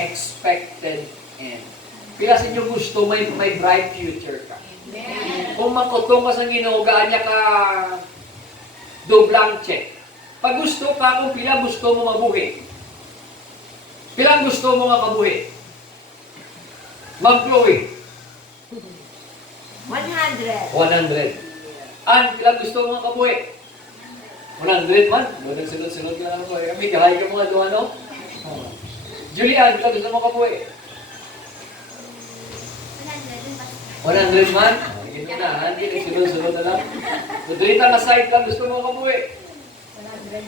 expected end. Kaya sa inyo gusto, may bright future ka. Kung makutong ka sa Ginoo, gaanya ka doblang check. Pag gusto ka, kung pila gusto mo mabuhi. Pila gusto mo nga mabuhi? Mag-Chloe. 100. 100. An, pila gusto mo nga mabuhi? 100 man. Doon sunod-sunod ka lang mabuhi. Kami, gahay ka mga doon, no? Julian, pila gusto mo mabuhi? 100 man? Ito na, hindi nagsunod-sunod na lang. So, dito na side lang, gusto mo mabuhi. 100.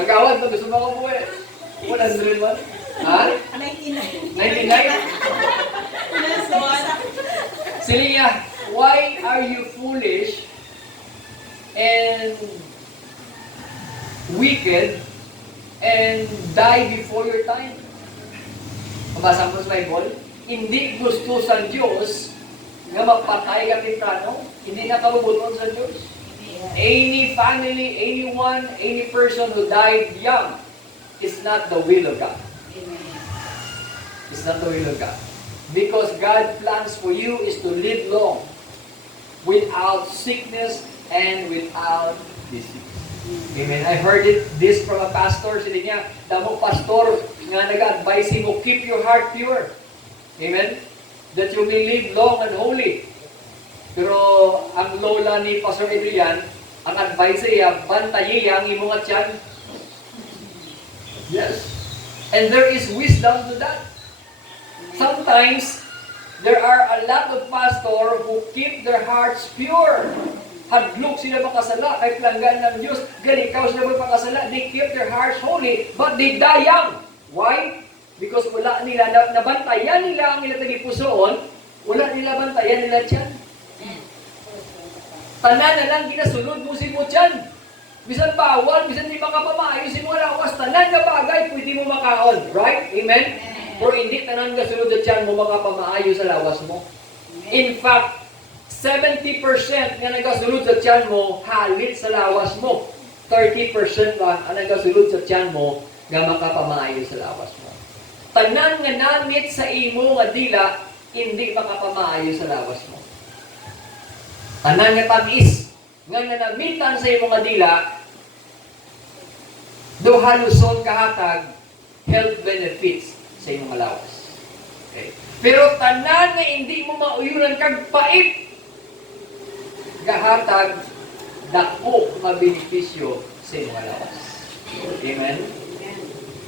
Nagawad na, gusto mo mabuhi. 100 man? Ha? 99. 99? Celia, why are you foolish and wicked and die before your time? Mabasa mo sa Bible? Hindi gusto sa Diyos nga magpatay ka temprano. Hindi nakabubuton sa Diyos. Any family, anyone, any person who died young is not the will of God. It's not the will of God. Because God's plans for you is to live long without sickness and without disease. Amen. I heard this from a pastor. Sili niya, damo pastor nga nag-advise mo, keep your heart pure. Amen? That you may live long and holy. Pero ang lola ni Pastor Adrian, ang advice niya, bantayi ang imong atyan. Yes. And there is wisdom to that. Sometimes, there are a lot of pastors who keep their hearts pure. Hadlok sila makasala, kay planggan ng Diyos. Galikaw sila magpakasala. They keep their hearts holy, but they die young. Why? Because wala nila, nabantayan nila ang ilang tagipusoon, wala nila bantayan nila tiyan. Tanan na lang ginasunod mo si mo tiyan. Bisan bawal, bisan di makapamayo si mo lawas, tanan na bagay, pwede mo makaon. Right? Amen? Pero hindi tanan kasunod sa tiyan mo makapamaayo sa lawas mo. In fact, 70% nga nagasunod sa tiyan mo, halit sa lawas mo. 30% lang ang nagasunod sa tiyan mo, nga makapamaayo sa lawas mo. Tanan nga namit sa imo nga dila, hindi makapamaayo sa lawas mo. Tanan nga tamis, nga nanamitan sa imo nga dila, duhaluson kahatag, health benefits sa imo nga lawas. Okay. Pero tanan nga hindi mo mauyunan kag pait, gahatag, dako nga benepisyo sa imo nga lawas. Amen?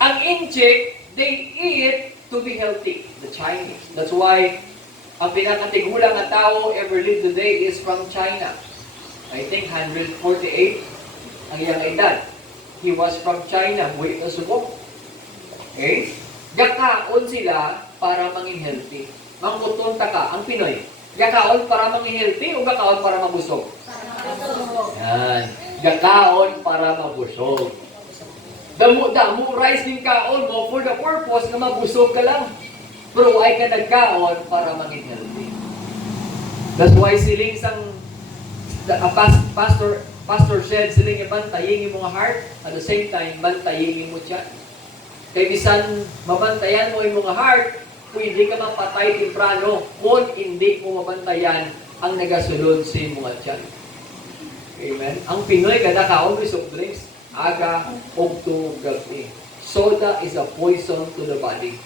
Ang incheck, they eat to be healthy. The Chinese. That's why ang pinakatigulang na tao ever lived today is from China. I think 148 ang iyang edad. He was from China. Buhay na subok. Okay? Gakaon sila para mangin healthy. Mangutong taka, ang Pinoy. Gakaon para mangin healthy o gakaon para mabusog? Yan. Gakaon para mabusog. Damo rice din kaon mo for the purpose na mabusog ka lang. Pero ay ka nagkaon para maging healthy. That's why siling pastor said, siling bantayin yung mga heart, at the same time, bantayin yung mo tiyan. Kaya bisan mabantayan mo yung mga heart, pwede ka mapatay temprano kung hindi mo mabantayan ang nagasulod sa mga tiyan. Amen? Ang Pinoy, kada kaon may soft drinks. Aga, ogto, gabi. Soda is a poison to the body.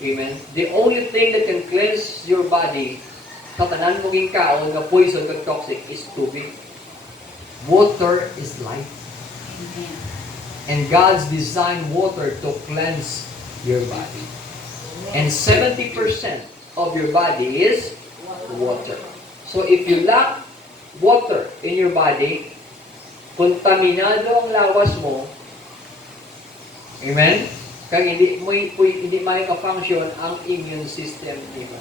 Amen? The only thing that can cleanse your body, katanan mo ging kaon na poison kag toxic is tubig. Water is life. And God's designed water to cleanse your body. And 70% of your body is water. So if you lack water in your body, kontaminado ang lawas mo, amen? Kaya hindi may ka-function ang immune system mo.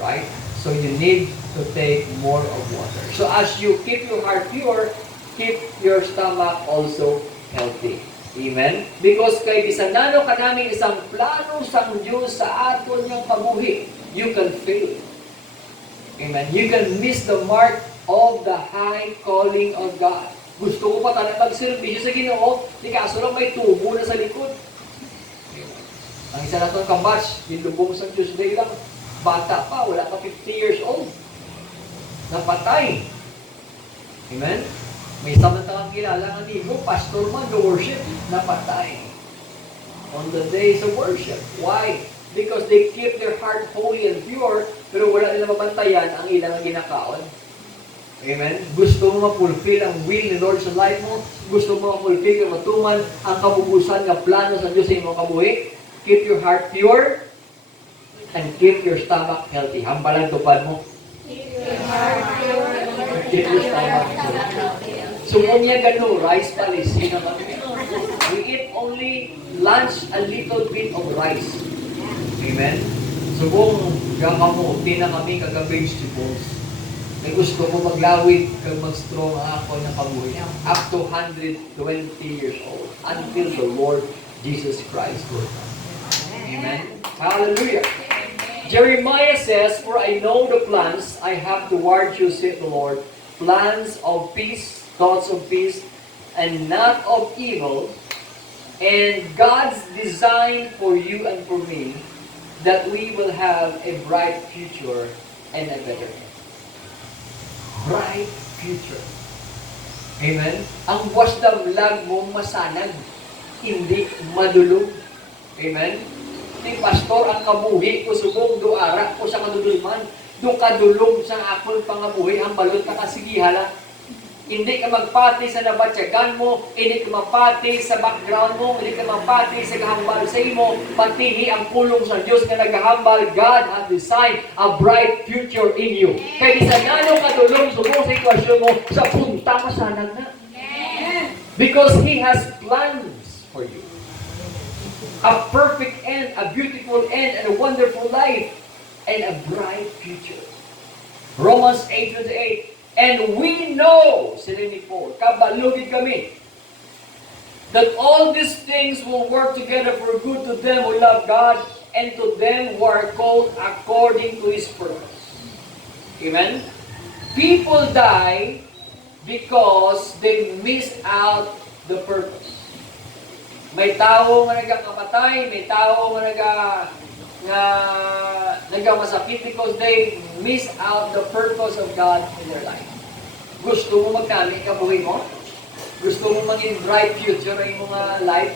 Right? So you need to take more of water. So as you keep your heart pure, keep your stomach also healthy. Amen? Because kay bisan nano kadaming isang plano sang Diyos sa aton niyang pabuhi, you can fail. Amen? You can miss the mark of the high calling of God. Gusto ko pa talaga magserbisyo sa Ginoo, di kaso lang may tubo na sa likod. Ang isa na itong kabatch, nilubong sa Tuesday lang. Bata pa, wala pa 50 years old. Napatay. Amen? May samantakang kilala nga nigo, pastor man, the worship, napatay. On the days of worship. Why? Because they keep their heart holy and pure, pero wala nila mabantayan ang ilang ginakaon. Amen? Gusto mo ma-fulfill ang will ni Lord sa life mo? Gusto mo ma-fulfill ang matuman ang kabubusan ng plano sa Diyos sa imong kabuhi? Keep your heart pure and keep your stomach healthy. Hambalan tupad mo. Keep your stomach healthy. Sumunya gano, rice policy naman. We eat only lunch, a little bit of rice. Amen? Subong gamamuti na kami kaga vegetables. May gusto ko maglawid kag mag-strong ako na kabuhi. Up to 120 years old. Until the Lord Jesus Christ will come. Amen? Hallelujah. Jeremiah says, "For I know the plans I have toward you, saith the Lord, plans of peace, thoughts of peace, and not of evil, and God's design for you and for me, that we will have a bright future and a better end." Bright future. Amen? Ang wasdamlag mo masanag, hindi madulog. Amen? Ni pastor, ang kabuhi ko subong duara ko sa kadulman, do kadulog sa akon pangabuhi, ang balot ka kasigihala. Hindi ka magpati sa nabatyagan mo, hindi ka magpati sa background mo, hindi ka magpati sa kahambal sa imo, patihi ang pulong sa Diyos na nagahambal. God has designed a bright future in you. Kaya isa nanong kadulong subong sa sitwasyon mo, sa punta masanag na. Because He has plans for you. A perfect end, a beautiful end, and a wonderful life, and a bright future. Romans 8:28. And we know, sila ni Paul, kabalugid kami, that all these things will work together for good to them who love God, and to them who are called according to His purpose. Amen? People die because they missed out the purpose. May tao nga nagkakamatay, may tao nga nagkamasakit because they miss out the purpose of God in their life. Gusto mo magkali kabuhi mo? Gusto mo maging bright future ang mga life?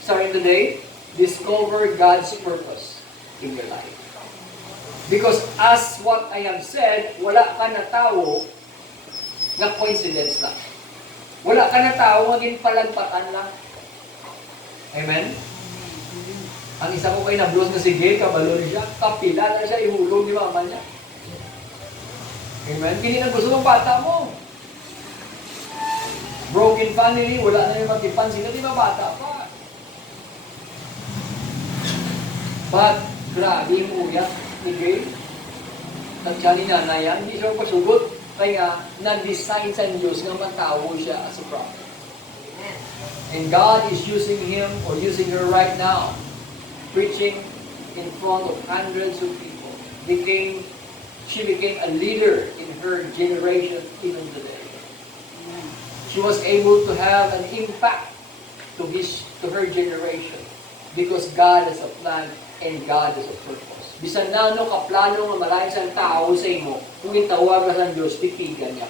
Starting today, discover God's purpose in your life. Because as what I have said, wala ka na tao na coincidence lang. Wala ka na tao maging palagpatan lang. Amen? Ang isa ko kayo na-blows na si Gay, kabalo rin siya, kapila na siya, ihulog ni mama niya. Amen? Hindi na gusto ng bata mo. Broken family, wala na yung magtipan, sila di ba bata pa? But, grabe yung uyak ni Gay. Tansya ni nanay yan, hindi siya pasugot, kaya na-design sa Diyos na matawo siya as a prophet. And God is using him or using her right now, preaching in front of hundreds of people. She became a leader in her generation even today. She was able to have an impact to her generation because God has a plan and God has a purpose. Bisan na no kaplano nga malayo sa tao sa imo, kung itawag ka sa Diyos, titigan niya.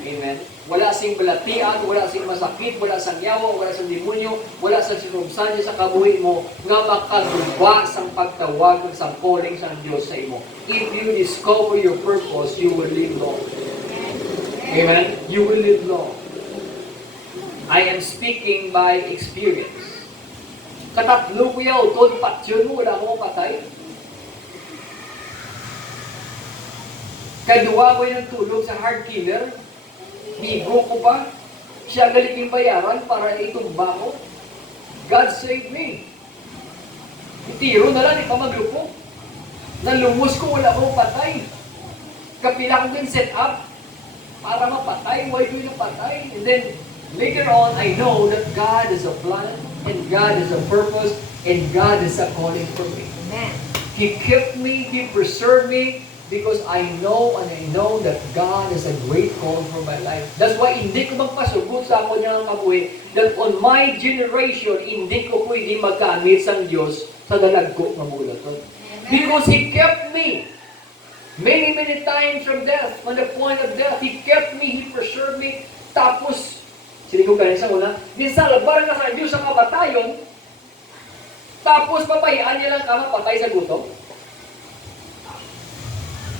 Amen. Wala sing balatian, wala sing masakit, wala sang yawa, wala sang demonyo, wala sang sinumsanya sa kabuhi mo nga makaduba sang pagtawag ng sang calling sa Diyos sa imo. If you discover your purpose, you will live long. Amen. You will live long. I am speaking by experience. Katatlo ko yaw, tod patyon mo, wala mo patay. Kaduwa ko yung tulog sa hard killer. Bigo ko pa. Siya galiting bayaran para itumba ko. God save me. Itiro na lang, ipamaglupo. Nalumos ko, wala ko patay. Kapila ko din set up para mapatay. Why do you napatay? And then, later on, I know that God has a plan, and God has a purpose, and God has a calling for me. Amen. He kept me, He preserved me, Because I know and I know that God has a great call for my life. That's why hindi ko magpasugot sa ako niyang kabuhi that on my generation, hindi ko pwede magkamit sa Diyos sa dalagko ng bulaton. Because He kept me many, many times from death, on the point of death. He kept me, He preserved me. Tapos, sili ko ganun sa una, dinsalbar na sa Diyos sa kamatayon, tapos papayaan niya lang kama patay sa gutom.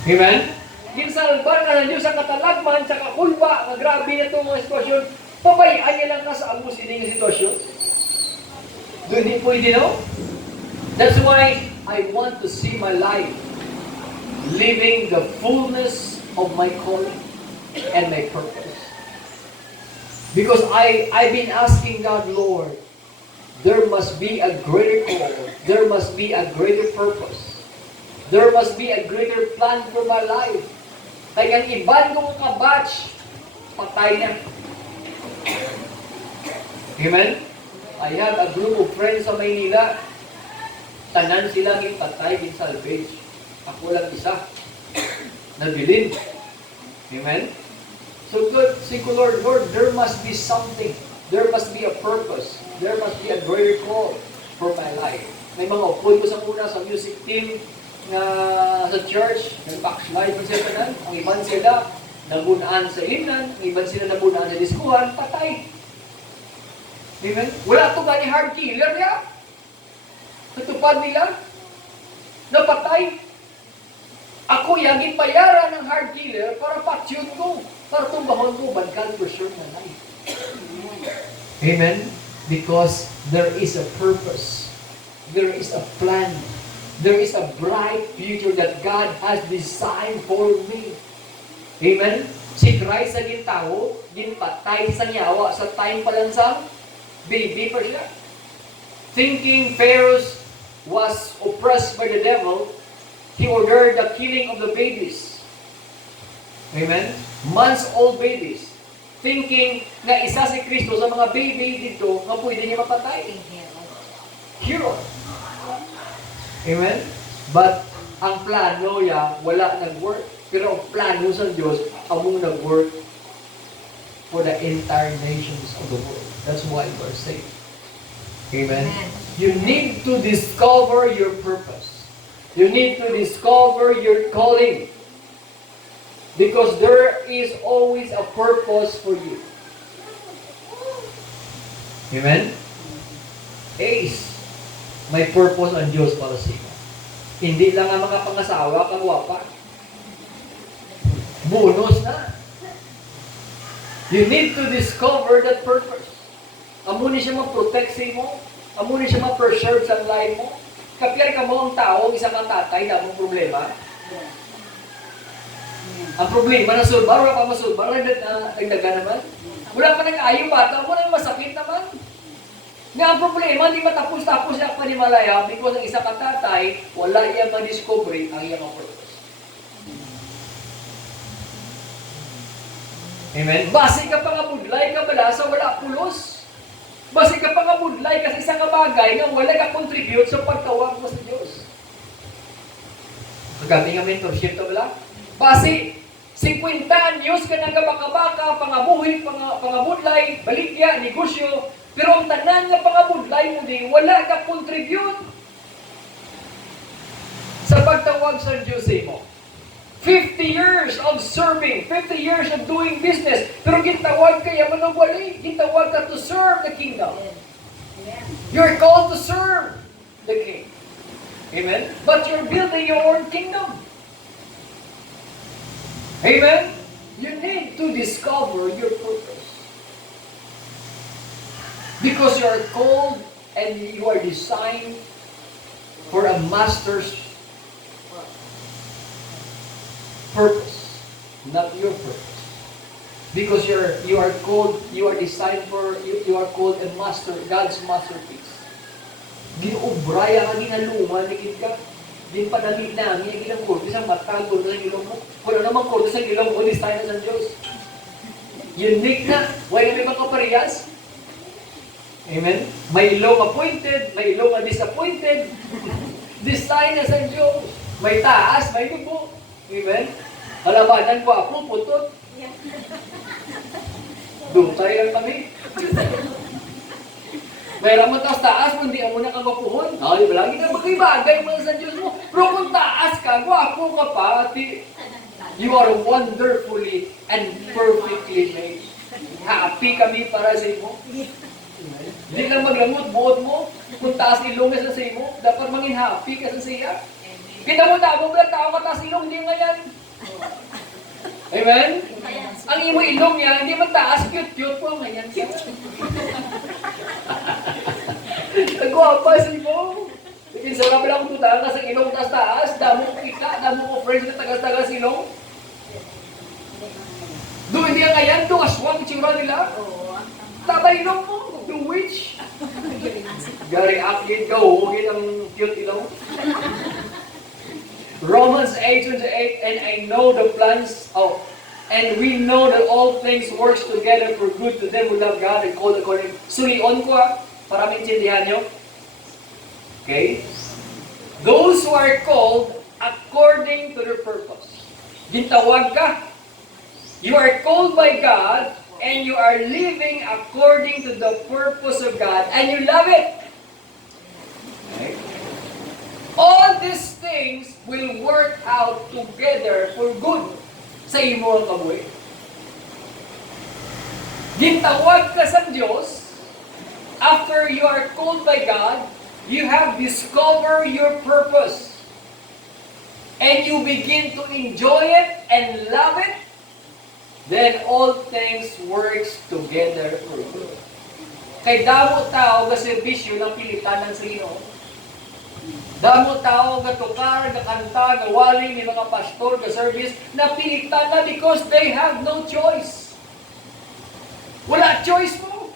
Amen? Ginsalbar ka ng Diyos sa katalagman, sa kakulba, na grabe na itong mga sitwasyon, pabayaan niya lang ka sa abusin ng sitwasyon. Doon hindi pwede, no? That's why I want to see my life living the fullness of my calling and my purpose. Because I've been asking God, Lord, there must be a greater call. There must be a greater purpose. There must be a greater plan for my life. Kaya ang iban kong kabatch, patay na. Amen? I have a group of friends sa Maynila. Tanan sila yung patay, yung salvage. Ako lang isa. Nabilin. Amen? So good, say ko, Lord, there must be something. There must be a purpose. There must be a greater call for my life. May mga upoy ko sa una sa music team na sa church, nag-backslide pa sila tanan. Ang iban sila, nabunaan sa himnan. Ang iban sila nabunaan sa diskuhan, patay. Amen? Wala ito gani hard killer niya. Natupad nila. Napatay. Ako yung payaran ng hard killer para patiyot ko. Para tumbahon ko, but God preserve my life. Amen? Because there is a purpose. There is a plan. There is a bright future that God has designed for me. Amen? Si Christ sa gintawo, ginpatay sa nyawa sa time pa lang sa baby pa siya. Thinking Pharaoh was oppressed by the devil, he ordered the killing of the babies. Amen? Months-old babies. Thinking na isa si Kristo sa mga baby dito na pwede niya mapatay. Hero. Amen? But, ang plano niya, wala nag-work. Pero ang plano sa Diyos, among nag-work for the entire nations of the world. That's why we're saved. Amen? You need to discover your purpose. You need to discover your calling. Because there is always a purpose for you. Amen? Ace. May purpose ang Diyos para sa iyo. Hindi lang ang mga pangasawa kang wapa. Bonus na. You need to discover that purpose. Amo ni siya mag-protect sa imo. Amo ni siya mag-preserve sa life mo. Kapiyar ka mo ang tao, isa kang tatay, na mong problema. Ang problema na sulbar, wala pa masulbar, nagdaga naman. Wala pa nag-ayaw bata, wala masakit naman. Nga ang problema, hindi matapos-tapos na panimalaya because ang isa katatay, wala iyang ma-discover ang iyang purpose. Amen? Basi ka pa nga budlay ka bala sa wala pulos. Basi ka pa nga budlay kasi isang bagay nga wala ka contribute sa pagtawag mo sa Diyos. Kami nga mentorship to bala. Basi, 50 anyos ka nang kabaka-baka, pangabuhi, pangabudlay, baligya, negosyo, pero ang tanan nga pangabudlay mo di, wala ka contribute sa pagtawag sa Diyos mo. 50 years of serving, 50 years of doing business, pero gintawag kaya manawali, gintawag ka to serve the kingdom. You're called to serve the King. Amen? But you're building your own kingdom. Amen? You need to discover your purpose. Because you are called and you are designed for a master's purpose, not your purpose. Because you are called, you are designed for, you are called a master, God's masterpiece. Ginubraya ka, ginaluman, ka. Ginpadamit namin, yung ilang kurtis ang matag, kurtis ang ilong mo. Wala namang kurtis ang ilong mo, design na sa Diyos. Unique na. Wala may mga parehas. Amen? May ilong appointed, may ilong disappointed. Design na sa Diyos. May taas, may lubo. Amen? Halabanan ko ako, putot. Duntay lang kami. Mayroon mo taas-taas, kung di mo na kagapuhon. Ay, lagi na bagay mo sa Diyos mo. Pero kung taas ka, gwapo ka pa, you are wonderfully and perfectly made. Happy kami para sa imo. Hindi lang maglangot, buot mo. Kung taas ilong ka sa imo, dapat mangin happy ka sa siya. Kita mo tao ba, tao ka taas ilong, hindi nga yan. Amen? Ang imo ilong niya, hindi man taas, cute-cute po, ganyan siya. Nagwapa si mo. Sige, sarap lang kung tutang ka sa ilong taas-taas, damo ko kita, damo ko friends na tagas-tagas ilong. Doon hindi nga yan, doon aswang tsura nila. Tatay ilong mo, the witch. Gary Aklid ka, hugin ang cute ilong. Romans 8:28, and I know the plans of, and we know that all things works together for good to them who love God and called according. Sulion ko para maintindihan nyo. Okay? Those who are called according to their purpose. Gintawag ka. You are called by God and you are living according to the purpose of God and you love it. Okay? All these things will work out together for good sa imo ang kabuhi. Gintawag ka sa Diyos, after you are called by God, you have discovered your purpose. And you begin to enjoy it and love it, then all things works together for good. Kay damo tao nga serbisyo ng pilitan ng Ginoo. Damo tao nga tukar, nga kanta, nga wali ni mga pastor, nga service, na pilitan na because they have no choice. Wala choice mo.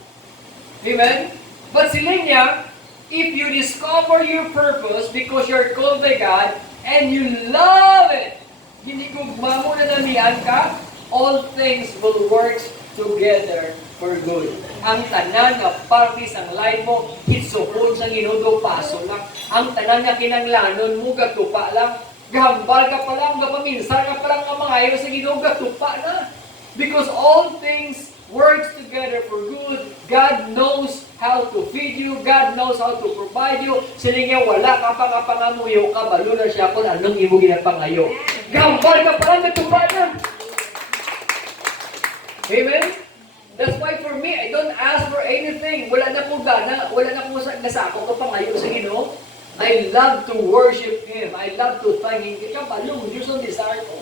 Amen? But sila niya, if you discover your purpose because you're called by God and you love it, hindi gugma mo na namiyan ka, all things will work together for good. Ang tanan nga parte sang life mo, hitsuhon sa Ginoo paso lang. Ang tanan nga kinanglanon mo gatupa lang. Gahambal ka pa lang, gapaminsan ka pa lang ang mga ayo sa Ginoo gatupa na. Because all things works together for good. God knows how to feed you. God knows how to provide you. Sila nga wala ka pa kapangamuyo ka, balo na siya kung anong imo ginapangayo. Gahambal ka pa lang gatupa na. Amen? That's why for me, I don't ask for anything. Wala na po gana, wala na po nasako ko pangayo sa Ginoo. I love to worship Him. I love to thank Him. Kaya balong, Diyos ang desire ko.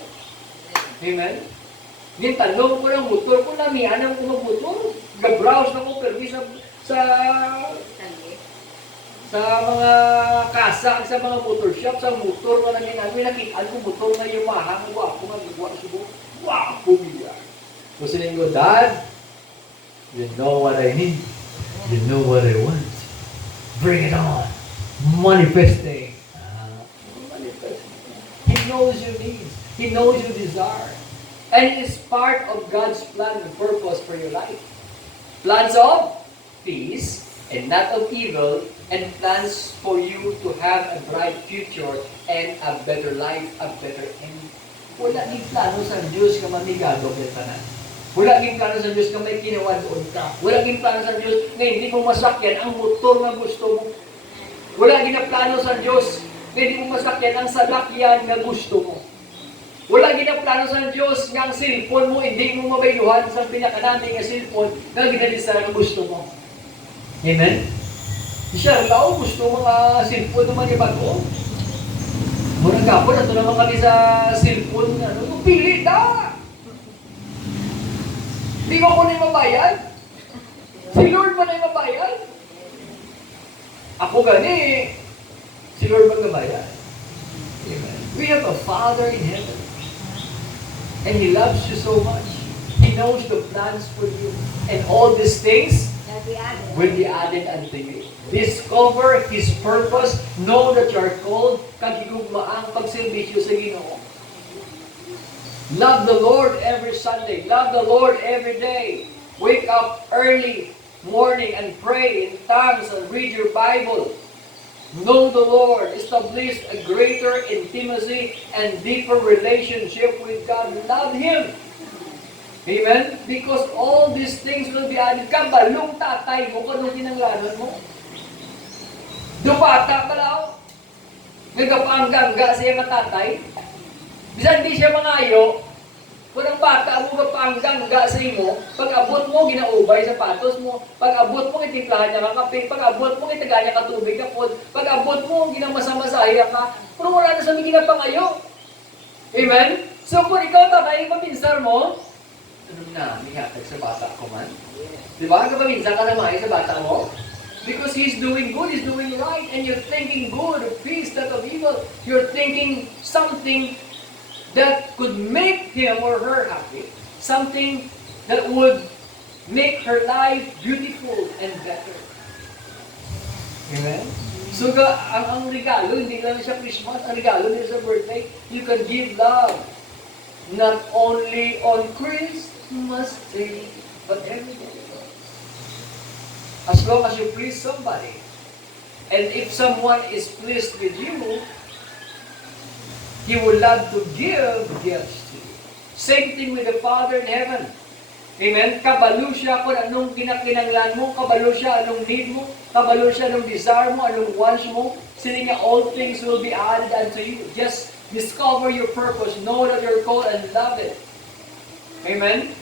Amen? Yung tanong ko ng motor ko, namihanang ko ng motor. Nag-browse na ko, permis sa mga kasa, sa mga motor shop, sa motor ko namin namin, nakitaan ko motor na Yamaha, wapo nga, wapo niya. So sinayin ko, Dad, you know what I need. You know what I want. Bring it on. Manifesting. Manifesting. He knows your needs. He knows your desire. And it is part of God's plan and purpose for your life. Plans of peace and not of evil, and plans for you to have a bright future and a better life, a better end. Wala din plano sa Diyos ka mamigado kita na. Wala din plano sa Diyos na may ginawa doon ka. Wala din plano sa Diyos na hindi mo masakyan ang motor na gusto mo. Wala din plano sa Diyos na hindi mo masakyan ang salakyan na gusto mo. Wala din plano sa Diyos na ang cellphone mo hindi mo mabayuhan sa pinakanami nga cellphone na ginalisa na gusto mo. Amen? Siya, lao, gusto mo nga cellphone naman yung bago. Murang kapon, ito naman kami sa cellphone. Pili na! Di ko na yung mabayad. Si Lord ba na yung mabayad? Ako gani, si Lord ba mabayad? Amen. We have a Father in heaven. And He loves you so much. He knows the plans for you. And all these things will be added unto you. Discover His purpose. Know that you are called. Kagigugmaang pagserbisyo sa Ginoo. Love the Lord every Sunday. Love the Lord every day. Wake up early morning and pray in tongues and read your Bible. Know the Lord. Establish a greater intimacy and deeper relationship with God. Love Him. Amen? Because all these things will be added. Kabalong tatay mo, kanong kinanglanan mo. Dubata pala. Nagapangga siya nga tatay. Bisan di siya mangayo, kung ang bata mo gapangga sa imo, pag abot mo, ginaubay sa patos mo, pag abot mo, itimplahan niya ka kape, pag abot mo, itaga niya ka tubig na pod, pag abot mo, ginamasa-masaya ka, pero wala na sa mga ginapangayo. Amen? So kung ikaw tatay, papinsar mo, ano na, may hatag sa bata ko man? Diba? Kapag ka naman sa bata mo, because he's doing good, he's doing right, and you're thinking good, of peace, not of evil. You're thinking something that could make him or her happy. Something that would make her life beautiful and better. Amen? So, ang regalo, hindi lang siya Christmas, ang regalo din sa birthday, you can give love. Not only on Christmas Day, but every day. As long as you please somebody. And if someone is pleased with you, he will love to give gifts to you. Same thing with the Father in heaven. Amen? Kabalo siya kung anong kinakinanglan mo, kabalo siya anong need mo, kabalo siya anong desire mo, anong wants mo. Sila nga, all things will be added unto you. Just discover your purpose, know that you're called, and love it. Amen?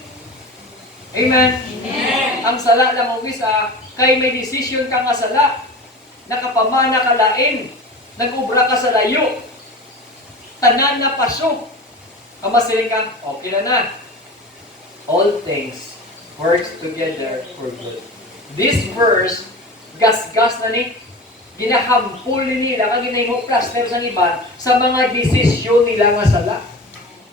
Amen? Amen. Ang sala lang ang isa, kay may decision ka nga sala, nakapamana ka lain, nag-ubra ka sa layo, tanan na pasok, kamasiling ka, okay na. All things works together for good. This verse, gas-gas na ni, ginahampul nila, kag ginahimo plaster sa iban, sa mga desisyon nila nga sala.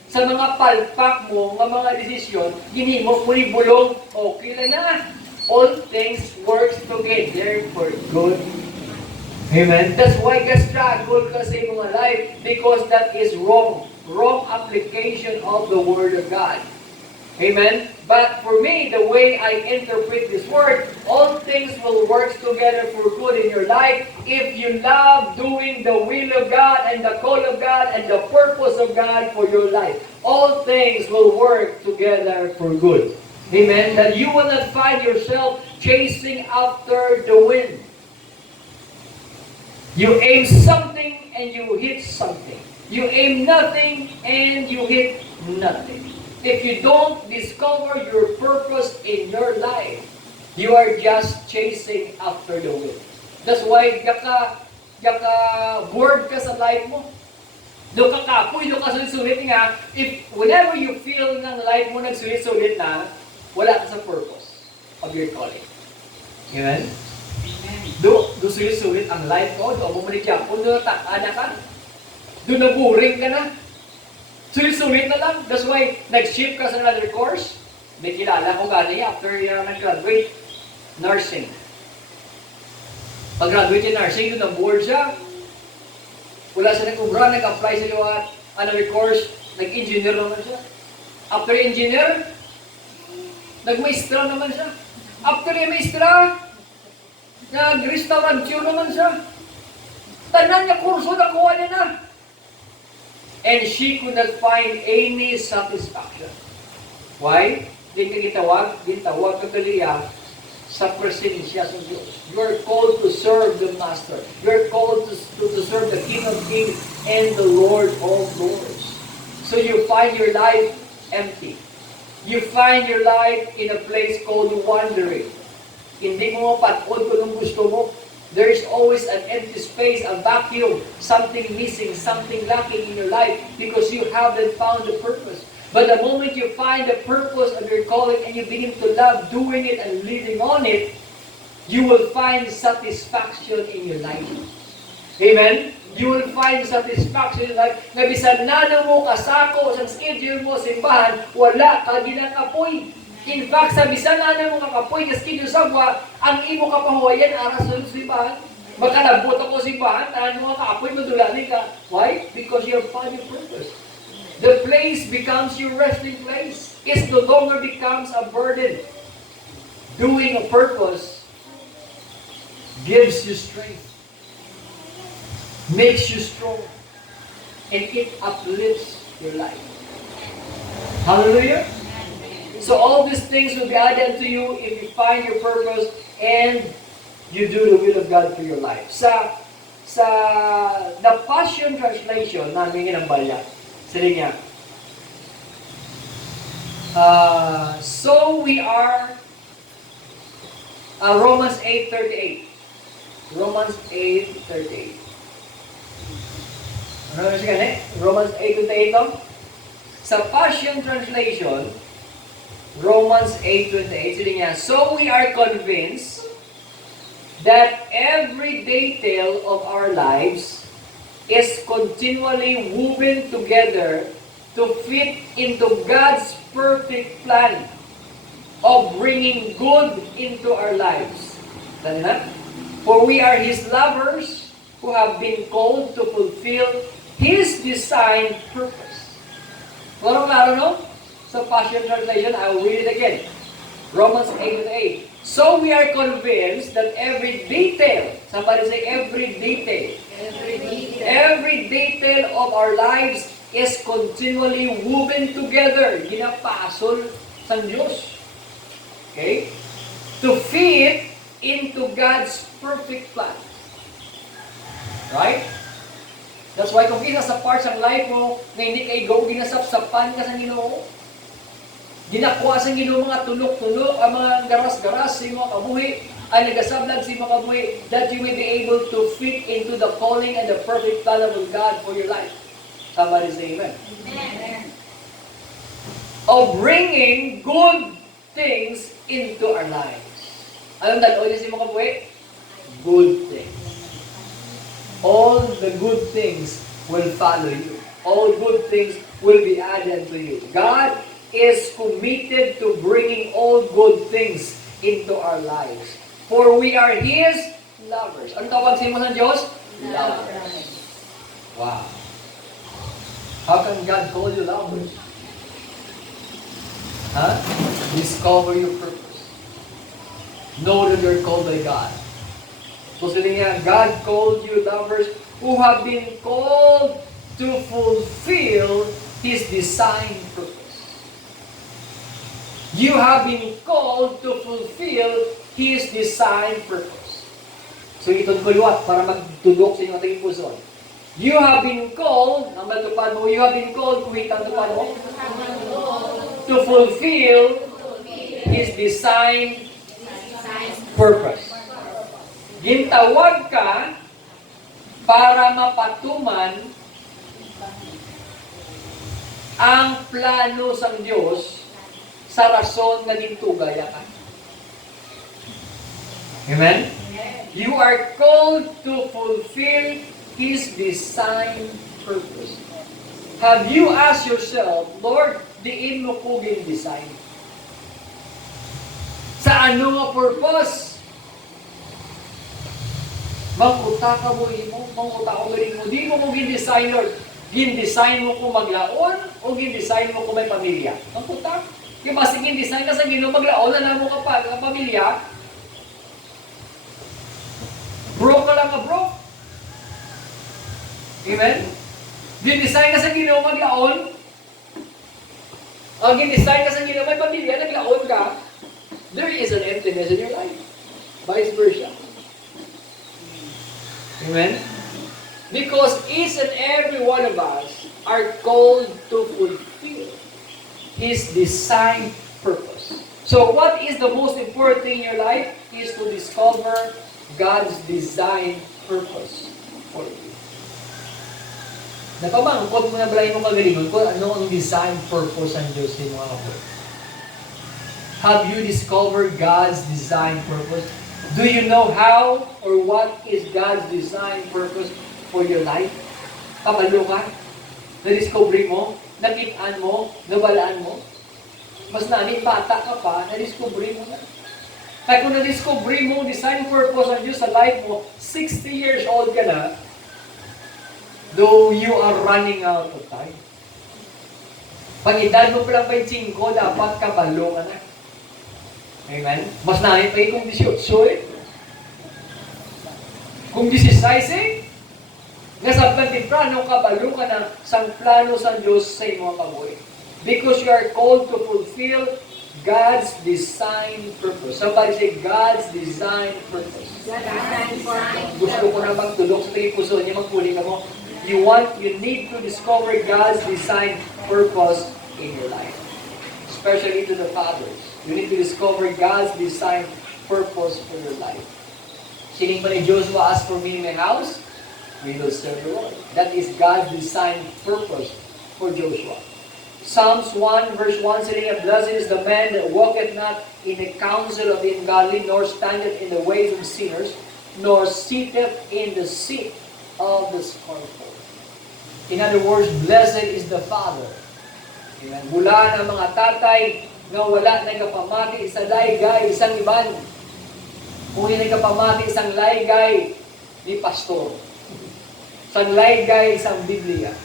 Sa mga palpak mo, nga mga desisyon, ginimo mo ni bulong, okay na. All things works together for good. Amen. That's why God struggle ka sa mga life, because that is wrong. Wrong application of the Word of God. Amen. But for me, the way I interpret this word, all things will work together for good in your life if you love doing the will of God and the call of God and the purpose of God for your life. All things will work together for good. Amen. That you will not find yourself chasing after the wind. You aim something and you hit something. You aim nothing and you hit nothing. If you don't discover your purpose in your life, you are just chasing after the wind. That's why bored ka sa life mo. Do ka kapoy, do ka sulit-sulit nga. If whenever you feel ng life mo nagsulit-sulit na, wala ka sa purpose of your calling. Amen? Do sulit-sulit ang life mo, do mo manikya po, do takana ka, do naburing ka na. Sulit-sulit na lang. That's why, nag-shift ka sa another course. May kilala ko gani after nag-graduate, nursing. Pag-graduate in nursing, doon na-board siya. Wala siya nag-ubra, nag-apply sa liwat, another course, nag-engineer naman siya. After engineer, nag-maestra naman siya. After yung maestra, nag-restaurantyo naman siya. Tanan niya kurso, nakuha niya na. And she could not find any satisfaction. Why? Di ka gitawag ka kaliya sa presensya sa Diyos. You are called to serve the Master. You are called to serve the King of Kings and the Lord of Lords. So you find your life empty. You find your life in a place called wandering. Hindi mo mapatod kung anong gusto mo. There is always an empty space, a vacuum, something missing, something lacking in your life because you haven't found the purpose. But the moment you find the purpose of your calling and you begin to love doing it and living on it, you will find satisfaction in your life. Amen? You will find satisfaction in your life. Na bisan na mo kasako sa schedule mo, simbahan, wala ka ginakapoy. In fact, sa bisan na mo kakapoy na schedule sa buwa, ang imo kapahuwayan aras sa simbahan. Makalabot ako simbahan, tahan mo kakapoy, madulali ka. Why? Because you have found your purpose. The place becomes your resting place. It no longer becomes a burden. Doing a purpose gives you strength. makes you strong, and it uplifts your life. Hallelujah? So all these things will be added to you if you find your purpose and you do the will of God for your life. Sa The Passion Translation, namin ng balya, sabi niya, so we are, Romans 8:38. Romans 8:38. Ano na siya gani? Romans 8:38 to? Sa Passion Translation, Romans 8:28, sabi niya, so we are convinced that every detail of our lives is continually woven together to fit into God's perfect plan of bringing good into our lives. Tanda na? For we are His lovers who have been called to fulfill His designed purpose. Klaro, no? Sa Passion Translation, I will read it again. Romans 8:8. So we are convinced that every detail, somebody say every detail. Every detail of our lives is continually woven together. Ginapasol sa Diyos. Okay? To fit into God's perfect plan. Right? That's why kung isa sa parts ng life mo na hindi kayo ginasapsapan ka sa Ginoo, ginakuha sa Ginoo mga tulok-tulok, ang mga garas-garas sa mga kabuhi, ang nagasablag sa mga kabuhi, that you may be able to fit into the calling and the perfect plan of God for your life. Somebody say amen. Amen. Of bringing good things into our lives. Anong dalawa niya sa mga kabuhi? Good things. All the good things will follow you. All good things will be added to you. God is committed to bringing all good things into our lives. For we are His lovers. Ano tawag sa ng Diyos? Lovers. Wow. How can God call you lovers? Huh? Discover your purpose. Know that you're called by God. So sabi niya, God called you lovers who have been called to fulfill His designed purpose. You have been called to fulfill His designed purpose. So itong kuluwat para magtudok sa inyong ating puso. You have been called, ang matupad mo, you have been called, kuhitang tupad mo, to fulfill His designed purpose. Gintawag ka para mapatuman ang plano sa Diyos sa rason nga gintugaya ka. Amen? You are called to fulfill His designed purpose. Have you asked yourself, Lord, diin mo ko gin-design? Sa ano nga purpose? Mangkuta ka mo imo, mangkuta ko galing mo. Di mo ko gin-design, Lord. Gin-design mo ko maglaon o gin-design mo ko may pamilya? Mangkuta. Kaya basta gin-design ka sa Ginoo maglaon na mo kapag ang pamilya, broke ka lang ka broke. Amen? Gin-design ka sa Ginoo maglaon, o gin-design ka sa Ginoo may pamilya, naglaon ka, there is an emptiness in your life. Vice versa. Amen? Because each and every one of us are called to fulfill His designed purpose. So what is the most important thing in your life? Is to discover God's designed purpose for you. Napamangkot mo na balay mo kagalingon kung ano ang design purpose ng Diyos sa mga kapatid. Have you discovered God's design purpose? Do you know how or what is God's design purpose for your life? Kabalo ka? Na-discover mo? Nakit-an mo? Nabalaan mo? Mas namin bata ka pa, na-discover mo na. Kaya kung na-discover mo design purpose ng Diyos sa life mo, 60 years old ka na, though you are running out of time. Pag edad mo palang 25, dapat kabalo ka na. Amen? Mas namin pa kung 18 eh. Kung 16 eh, Hanggang temprano, kabalo ka na sa plano sa Diyos sa iyong kabuhi. Because you are called to fulfill God's design purpose. Somebody say, God's design purpose. Gusto ko na magtulog sa tingin puso niya, magpuli ka mo. You need to discover God's design purpose in your life. Especially to the fathers. You need to discover God's design purpose for your life. Sining pa ni Joshua, as for me and my house, we will serve the Lord. That is God's design purpose for Joshua. Psalms 1 verse 1 saying, blessed is the man that walketh not in the counsel of the ungodly, nor standeth in the ways of sinners, nor sitteth in the seat of the scornful. In other words, blessed is the father. Amen. Mula ng mga tatay nga wala na kapamati sa laygay isang iban. Kung hindi kapamati isang laygay ni pastor. Isang laygay isang Biblia.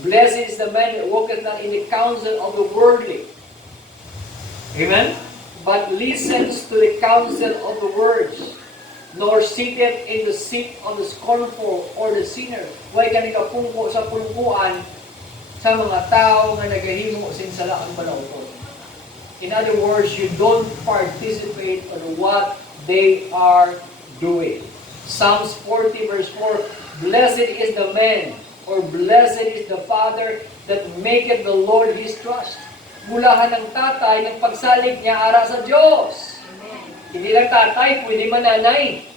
Blessed is the man that walketh not in the counsel of the worldly. Amen? But listens to the counsel of the words, nor sitteth in the seat of the scornful or the sinner. Huwag ka nakapungko sa pulpuan sa mga tao nga nagahimo sinsala ang balawton. In other words, you don't participate on what they are doing. Psalms 40 verse 4, blessed is the man, or blessed is the father that maketh the Lord his trust. Mulahan ng tatay ng pagsalig niya ara sa Diyos. Amen. Hindi lang tatay, pwede mananay.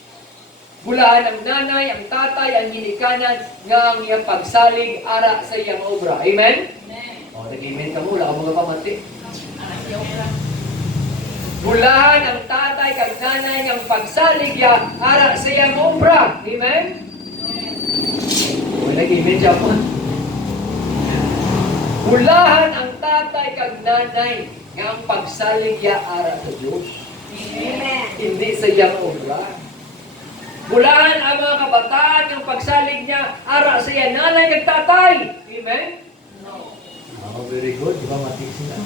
Mulahan ng nanay, ang tatay, ang ginikanan, nga ang iyang pagsalig ara sa iyang obra. Amen? Amen. O, nag-amen ka mo, wala ka mga pamati. Mulahan ang tatay, kang nanay, ang pagsalig niya ara sa iyang obra. Amen? Nag-amen siya po. Mulahan ang tatay kag nanay nga ang pagsalig ya ara sa Diyos. Amen. Hindi sa iyang obra. Mulahan ang mga kabataan ang pagsalig niya ara sa iyang nanay kag tatay. Amen? No. Oh, very good. Di ba matik sila?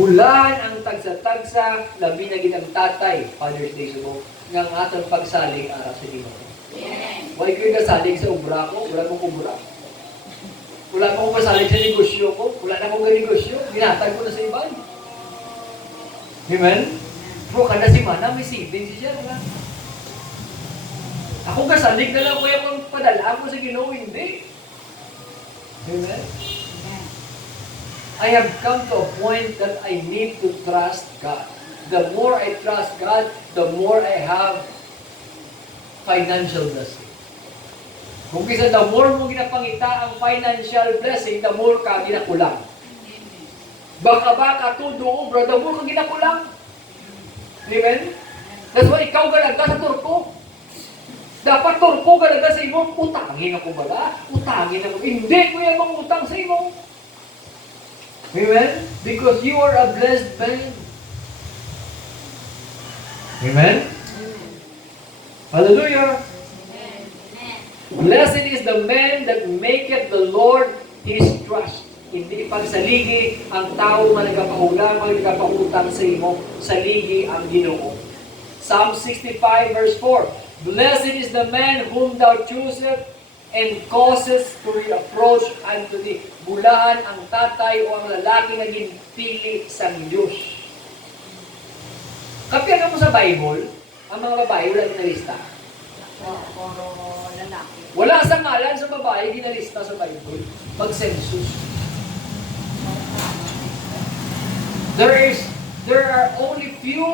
Mulahan ang tagsa-tagsa labi na ginang tatay, Father's Day sumo, nga ang atong pagsalig ara sa Ginoo. Why ko yung kasalig sa obra ko? Wala mong kubura. Wala akong kasalig sa negosyo ko. Wala na akong negosyo. Ginatag ko na sa iba. Amen? Pero kada si Mana, may savings siya. Wala. Ako kasalig na lang ko yung padala ko sa Ginoo. Hindi. Amen? I have come to a point that I need to trust God. The more I trust God, the more I have financial blessing. Kung kisa the more mo ginapangita ang financial blessing, the more ka ginakulang. Baka tudo, bro, the more ka ginakulang. Amen? That's why ikaw galaga sa turko. Dapat turko galaga sa imo, utangin ako bala. Utangin ako. Hindi ko yan mangutang sa imo. Amen? Because you are a blessed man. Amen? Hallelujah! Amen. Blessed is the man that maketh the Lord his trust. Hindi pagsaligi ang tao man nagkapaulang, nagkapangutang sa imo, saligi ang Ginoo. Psalm 65 verse 4, blessed is the man whom thou choosest and causes to reapproach unto thee. Bulahan ang tatay o ang lalaki na ginpili sa Diyos. Kapya mo sa Bible, ang mga babae wala ginalista. Wala sa ngalan sa babae ginalista sa Bible. Mag-census. There are only few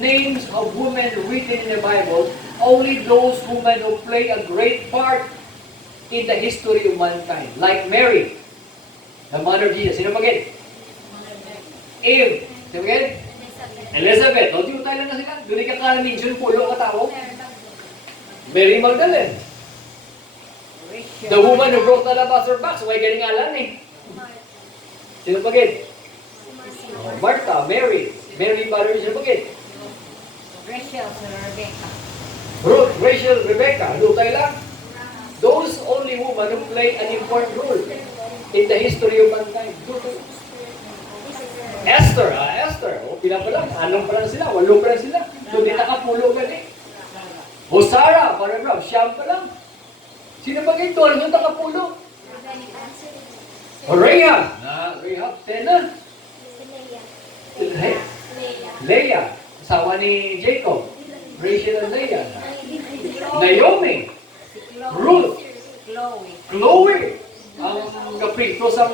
names of women written in the Bible. Only those women who play a great part in the history of mankind. Like Mary, the mother of Jesus. Sino pagin? Eve. Sino pagin? Elizabeth. O, di tayo lang na sila. Doon ka kalaminsun, pulo ka tao. Mary Magdalene. The woman who broke the alabaster box. Huwag galing alam eh. Sino pagin? Martha, Mary. Mary, mother, sino pagin? Rachel, Rebecca. Ruth, Rachel, Rebecca. Doon tayo lang. Those only women who play an important role in the history of mankind. Esther, Esther. O, pila pa lang. Anong pa lang sila? Walo pa lang sila. Doon nakapulo ka eh. O Sarah, paragraph. Siyam pa lang. Sino ba kayo? Tol, yung takapulo. O Rahab. Rahab, tena. Leah. Asawa ni Jacob. Rachel and Leah. Naomi. Ruth. Chloe. Ang kapito sa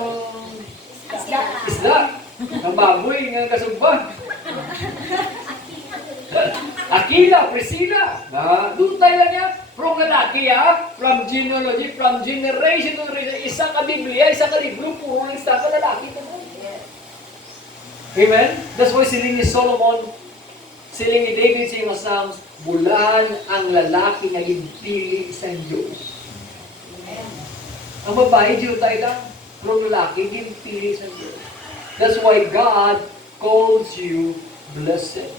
isda. Ang baboy ng kasugban. Aquila, Priscilla. Doon tayo lang niya. From lalaki from genealogy, from generation to generation. Isa ka Biblia, isa ka libro, puro ng isa ka lalaki. Amen? That's why siling ni Solomon, siling ni David sa mga Psalms, bulahan ang lalaki na ginpili sa Diyos. Ang babae, Diyo tayo lang. Pero lalaki, ginpili sa Diyos. That's why God calls you blessed.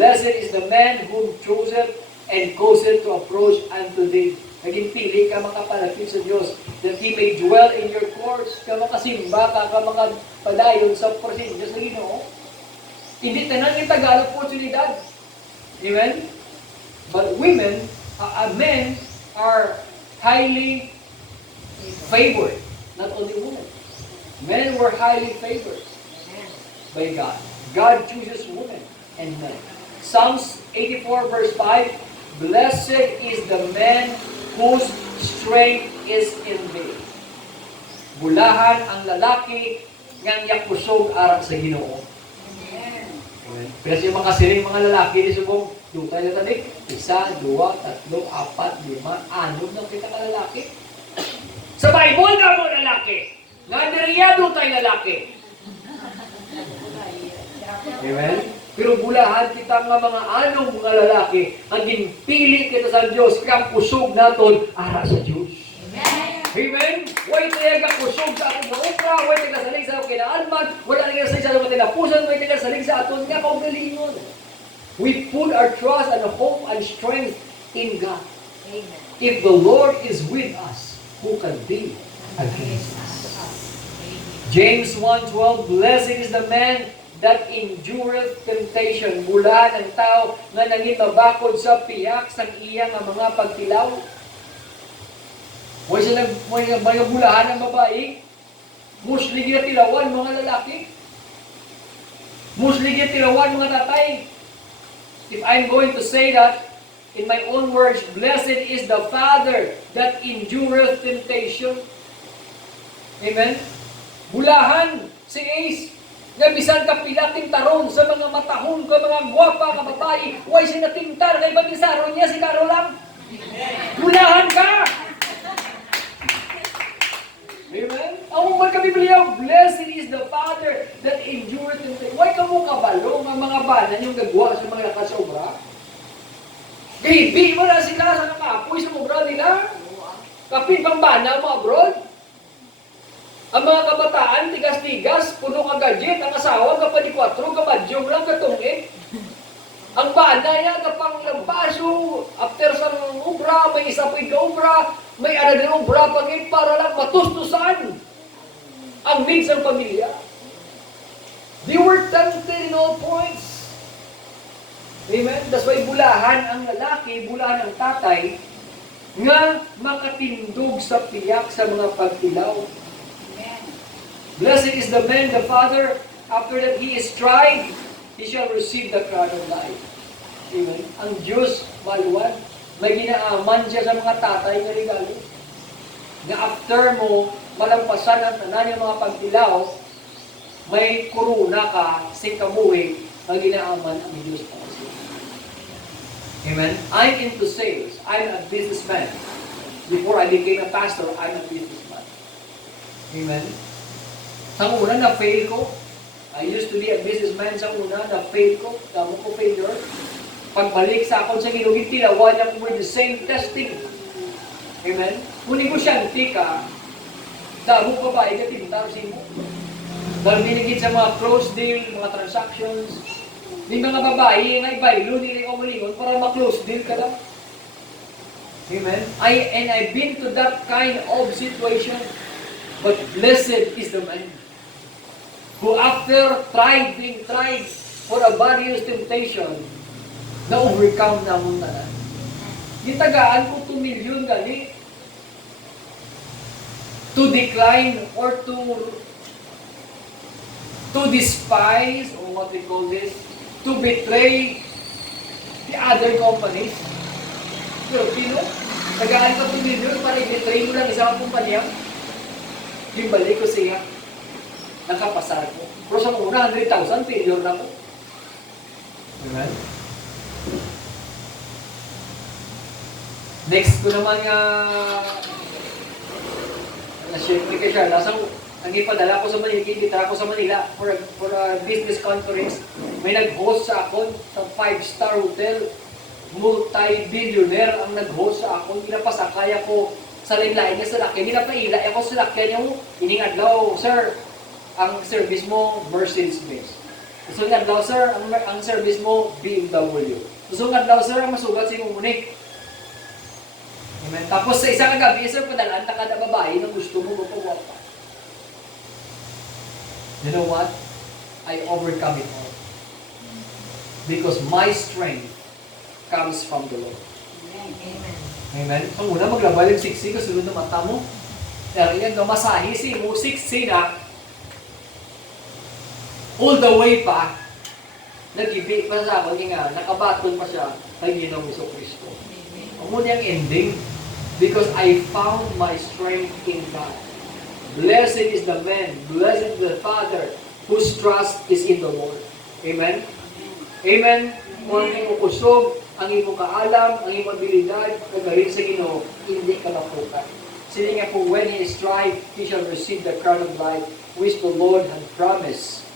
Blessed is the man whom chosen and caused to approach unto thee. Naging pili ka makapalapit sa Diyos, that He may dwell in your courts, ka makasimba ka, ka makapadayon sa presensya Diyos na Ginoo. Hindi tanan yung Tagalog oportunidad. Amen? But women, men are highly favored. Not only women. Men were highly favored by God. God chooses women and men. Psalms 84 verse 5, Blessed is the man whose strength is in thee. Bulahan ang lalaki ngang yakusog arak sa Ginoo. Amen. Pero yung mga siling mga lalaki ni subong, dutay na tadi, 1, 2, 3, 4, 5 na kita ka lalaki. Sa Bible na mo lalaki. Nga niriyado tayo lalaki. Amen? Pero bulahan kita nga mga anong mga lalaki ang ginpili kita sa Diyos kang kusog naton ara sa Diyos. Amen? Way tayo ka kusog sa ating maupra, way tayo kasalig sa ating kinaalman, wala tayo kasalig sa ating tinapusan, way tayo kasalig sa ating nga kaugalingon. We put our trust and hope and strength in God. Amen. If the Lord is with us, who can be against us? James 1:12, Blessed is the man that endureth temptation. Bulahan ang tao nga nangin mabakod sa piyak sa iya nga mga pagtilaw. Huwag sila mga bulahan ng babae. Muslig na tilawan mga lalaki. Muslig na tilawan mga tatay. If I'm going to say that in my own words, blessed is the father that endureth temptation. Amen? Bulahan si Ace nga bisan ka pilating taron sa mga matahong ka mga gwapa ka babae, way siya natingtar kay bagisaron niya si Karo lang. Bulahan ka! Amen? Ang mga Biblia, blessed is the father that endureth temptation. Way ka mo kabalo nga mga banan yung gagawa sa mga lakas sa obra. Gahibi mo na sila sa nakapoy sa obra nila. Kapit bang bana mo abroad? Ang mga kabataan, tigas-tigas, puno ka gadget, ang asawa, kapag 4, kabadyong lang, katungin. Ang bana niya, kapang nagpaso, after sa ubra, may isa pa obra, may ano din obra, pagin para lang matustusan ang needs ng pamilya. They were tempted in all points. Amen? That's why bulahan ang lalaki, bulahan ang tatay, nga makatindog sa piyak sa mga pagtilaw. Blessed is the man, the father, after that he is tried, he shall receive the crown of life. Amen? Ang Diyos, maluwan, may ginaaman siya sa mga tatay na regalo. Na after mo, malampasan ang tanan ng mga pagdilaw, may kuruna ka, sikabuhi, na ginaaman ang Diyos para siya. Amen? I'm into sales. I'm a businessman. Before I became a pastor, I'm a businessman. Amen? Sa una, na-fail ko. I used to be a businessman sa una, na-fail ko. Damo ko failure. Pagbalik sa akong sa ginugit, tilawan niya ko with the same testing. Amen? Kung negosyante ka, damo pa ba, ikatintar mo. Dahil binigit sa mga close deal, mga transactions, may mga babae na ibaylo, nila ko malingon para ma-close deal ka lang. Amen? I've been to that kind of situation. But blessed is the man who after being tried for a various temptation, na overcome na mong tanan. Gitagaan ko 2 million gali. to decline or to despise, or what we call this, to betray the other companies. Pilipino, nag-aali ka 2 million para i-betray mo lang isang kumpanya. Yung balik ko siya, nakapasar ko. Pero sa una, 100,000, failure na ko. Amen? Next ko naman nga, na-share ko kay Charla, ang ipadala ko sa Manila, kinitara ko sa Manila for a business conference. May nag-host sa akon sa 5-star hotel. Multi-billionaire ang nag-host sa akon. Pinapasakay ako sa lain-lain niya sa lakyan. Pinapaila ako sa lakyan yung iningadlaw, sir, ang service mo, Mercedes-Benz. Gusto nga daw, sir, ang service mo, BMW. Gusto nga daw, sir, ang masugat sa imong munik. Amen. Tapos sa isang gabi, sir, padalaan ta kada babae na gusto mo magpawapa. You know what? I overcome it all. Because my strength comes from the Lord. Amen. Amen. Ang una, maglabay yung 60, kasunod na mata mo. Pero yan, gamasahi si mo, 60 na, all the way pa, nag-ibig pa sa akin, nga, nakabaton pa siya kay Ginoong Jesucristo. Ang muna yung ending, because I found my strength in God. Blessed is the man, blessed is the father, whose trust is in the Lord. Amen? Amen? Kung ang iyong kusog, ang iyong kaalam, ang iyong abilidad, kagaling sa Ginoo, hindi ka mapukat. Sila nga po, when he strive, he shall receive the crown of life, which the Lord had promised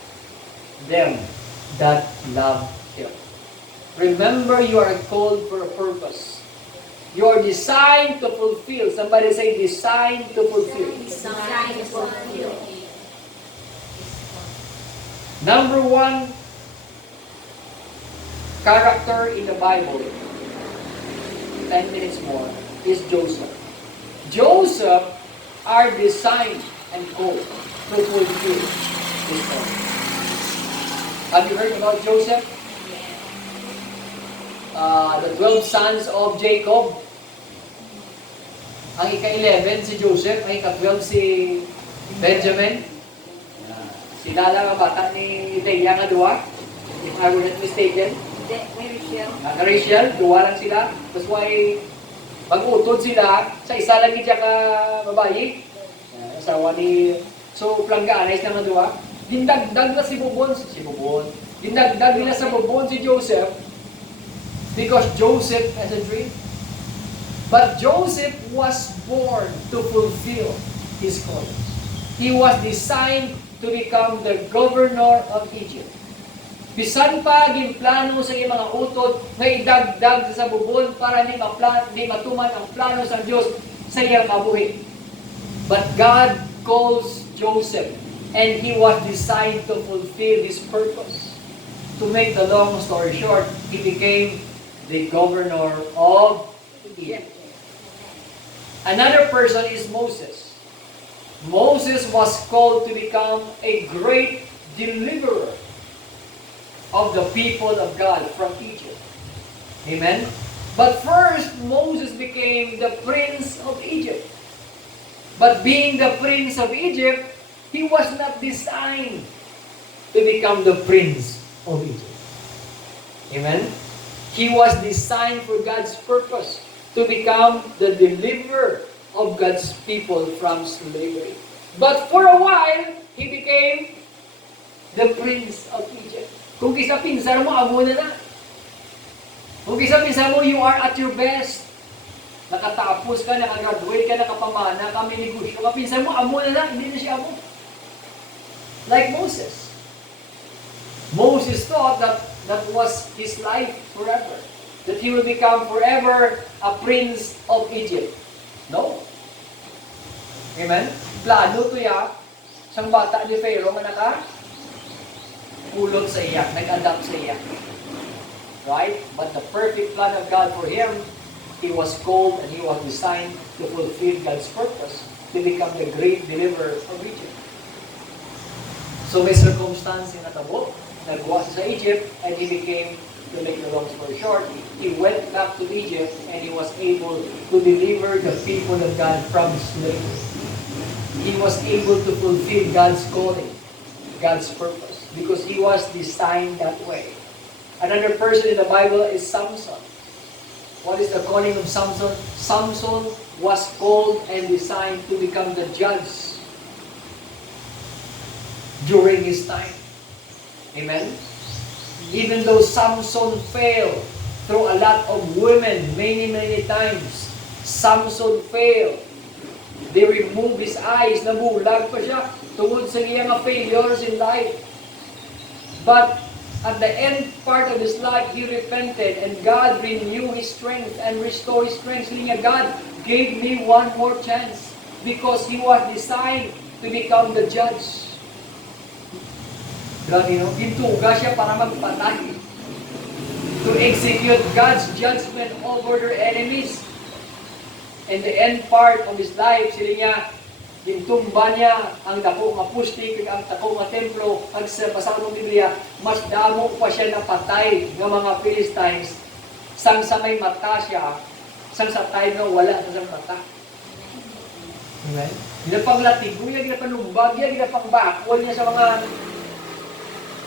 them that love him. Remember, you are called for a purpose. You are designed to fulfill. Somebody say, designed to fulfill. Designed to fulfill. Number 1 character in the Bible, 10 minutes more, is Joseph. Joseph are designed and called to fulfill this story. Have you heard about Joseph? The 12 sons of Jacob. Ang ika-11 si Joseph, ang ika-12 si Benjamin. Sila lang ang bata ni Leah nga duwa, if I were not mistaken. Rachel, duwa lang sila. That's why, pag-utod sila, sa isa lang niya ka babayi. Asawa ni... So, planggaanay na nga duwa. Dindagdag na si Bubon. Dindagdag nila sa Bubon si Joseph. Because Joseph has a dream. But Joseph was born to fulfill his calling. He was designed to become the governor of Egypt. Bisan pa ginplano sa iyang mga utod nga idagdag sa bubon para ni matuman ang plano sa Dios sa iyang kabuhi. But God calls Joseph, and he was designed to fulfill his purpose. To make the long story short, he became the governor of Egypt. Another person is Moses. Moses was called to become a great deliverer of the people of God from Egypt. Amen? But first, Moses became the prince of Egypt. But being the prince of Egypt, he was not designed to become the prince of Egypt. Amen? He was designed for God's purpose, to become the deliverer of God's people from slavery. But for a while, he became the prince of Egypt. Kung kisa pinsan mo, amo na. Kung kisa pinsan mo, you are at your best. Nakatapos ka, nakagraduate ka, nakapamana ka, may negosyo ka. Pinsan mo, amo na, hindi na siya amo. Like Moses. Moses thought that was his life forever. That he will become forever a prince of Egypt. No. Amen? Plano to ya, isang bata ni Pharaoh nga pulot sa iya, nag-adapt sa iya. Right? But the perfect plan of God for him, he was called and he was designed to fulfill God's purpose, to become the great deliverer of Egypt. So may circumstance na natabo, nagwa sa Egypt, and he became, to make the long story short, he went back to Egypt and he was able to deliver the people of God from slavery. he was able to fulfill God's calling, God's purpose, because he was designed that way. Another person in the Bible is Samson. What is the calling of Samson? Samson was called and designed to become the judge during his time. Amen? Even though Samson failed through a lot of women many times, Samson failed. They removed his eyes, nabulag pa siya tungod sa iyang failures in life. But at the end part of his life, he repented and God renewed his strength and restored his strength. Sabi niya, God gave me one more chance because he was designed to become the judge. Grabe, no? Gintuga siya para magpatay. To execute God's judgment over their enemies. And the end part of his life, sila niya, gintumba niya ang dako nga pusti, ang dako nga templo, ang sa basang Biblia, mas damo pa siya napatay ng mga Philistines, sang sa may mata siya, sang sa time na wala sa mata. Amen? Ginapang latiguya, ginapang lumbagya, ginapang bakwal niya sa mga